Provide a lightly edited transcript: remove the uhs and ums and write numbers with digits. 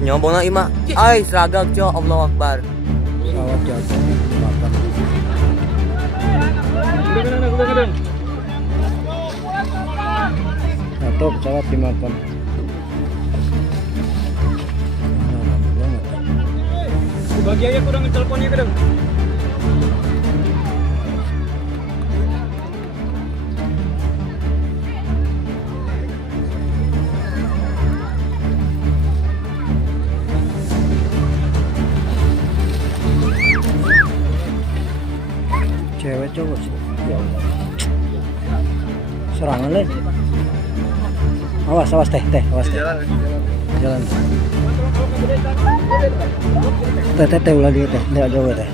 Nyombongna ima. Ai seragam cok, Allahu Akbar. Pesawat jatuh makan. Jatuh pesawat dimakan. Bagi aja kurang teleponnya kadang. Cewek cowok sih. Ya Allah. Serangan le. Awas awas teh, awas teh. Jalan. Teh ulah dia teh, enggak jauh teh.